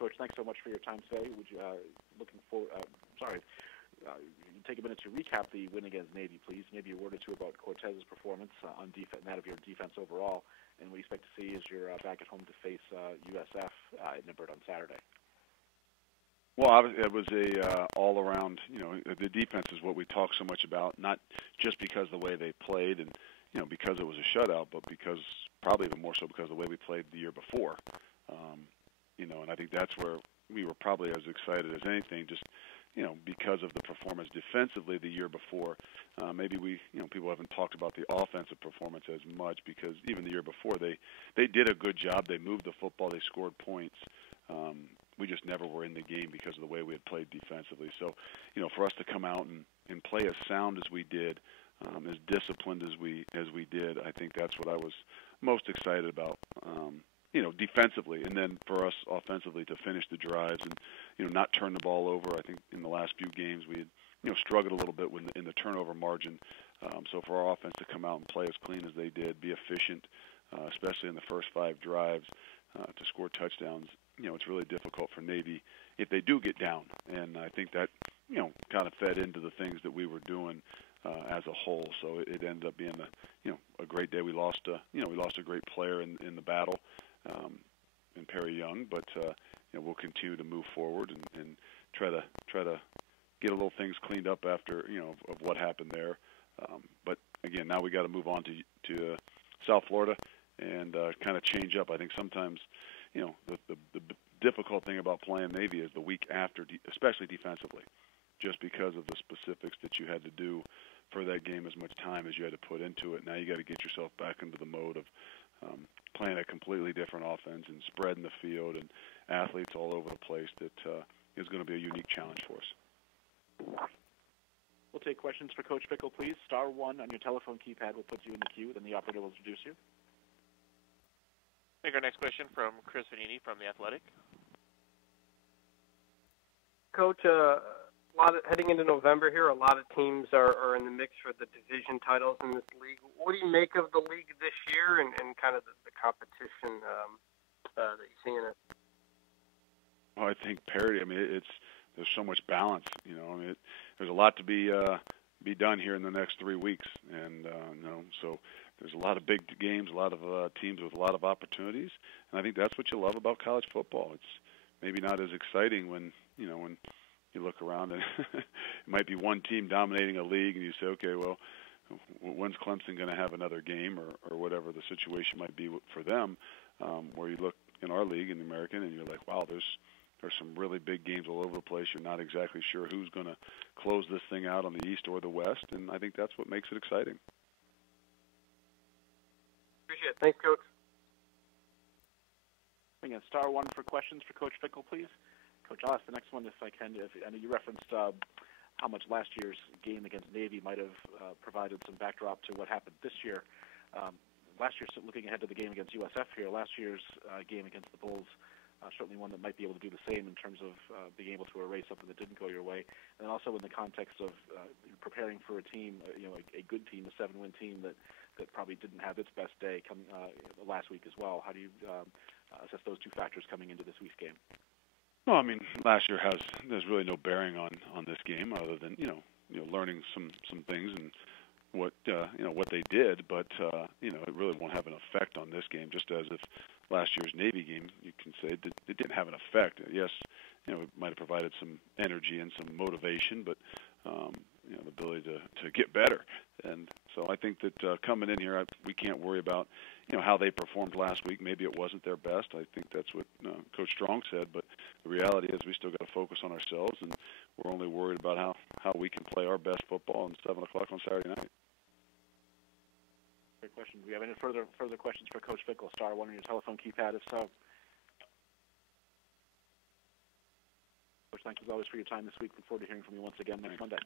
Coach, thanks so much for your time today. Would you take a minute to recap the win against Navy, please? Maybe a word or two about Cortez's performance on defense, and that of your defense overall, and what you expect to see as you're back at home to face USF at Nibbert on Saturday. Well, it was a all-around. The defense is what we talk so much about, not just because of the way they played and because it was a shutout, but because probably even more so because of the way we played the year before. And I think that's where we were probably as excited as anything, just because of the performance defensively the year before. Maybe people haven't talked about the offensive performance as much because even the year before they did a good job. They moved the football. They scored points. We just never were in the game because of the way we had played defensively. So, for us to come out and play as sound as we did, as disciplined as we did, I think that's what I was most excited about. Defensively, and then for us offensively to finish the drives and not turn the ball over. I think in the last few games we had struggled a little bit in the turnover margin. So for our offense to come out and play as clean as they did, be efficient, especially in the first 5 drives, to score touchdowns, it's really difficult for Navy if they do get down. And I think that kind of fed into the things that we were doing as a whole. So it ended up being a great day. We lost a great player in the battle. And Perry Young, but we'll continue to move forward and try to get a little things cleaned up after of what happened there. But again, now we got to move on to South Florida and kind of change up. I think sometimes the difficult thing about playing Navy is the week after, especially defensively, just because of the specifics that you had to do for that game, as much time as you had to put into it. Now you got to get yourself back into the mode of playing a completely different offense and spreading the field and athletes all over the place. That is going to be a unique challenge for us. We'll take questions for Coach Fickell, please. *1 on your telephone keypad will put you in the queue, then the operator will introduce you. Take our next question from Chris Vanini from The Athletic. Coach, heading into November here, a lot of teams are in the mix for the division titles in this league. What do you make of the league this year and kind of the competition that you see in it? Well, I think parity. I mean, there's so much balance. There's a lot to be done here in the next 3 weeks, and so there's a lot of big games, a lot of teams with a lot of opportunities, and I think that's what you love about college football. It's maybe not as exciting when you look around and it might be one team dominating a league, and you say, okay, well, when's Clemson going to have another game, or whatever the situation might be for them? Where you look in our league, in the American, and you're like, wow, there's some really big games all over the place. You're not exactly sure who's going to close this thing out on the East or the West, and I think that's what makes it exciting. Appreciate it. Thanks, Coach. Again, *1 for questions for Coach Fickell, please. Coach, I'll ask the next one if I can. I know you referenced how much last year's game against Navy might have provided some backdrop to what happened this year. Last year, looking ahead to the game against USF here, last year's game against the Bulls, certainly one that might be able to do the same in terms of being able to erase something that didn't go your way, and also in the context of preparing for a team, a good team, a 7-win team that probably didn't have its best day coming last week as well. How do you assess those two factors coming into this week's game? Well, I mean, last year there's really no bearing on this game other than learning some things and what they did, but it really won't have an effect on this game. Just as if last year's Navy game, you can say it didn't have an effect. Yes, it might have provided some energy and some motivation, but the ability to get better. And so I think that coming in here, we can't worry about how they performed last week. Maybe it wasn't their best. I think that's what Coach Strong said. But the reality is we still got to focus on ourselves, and we're only worried about how we can play our best football at 7 o'clock on Saturday night. Great question. Do we have any further questions for Coach Fickell? *1 on your telephone keypad, if so. Coach, thank you as always for your time this week. Look forward to hearing from you once again next Monday.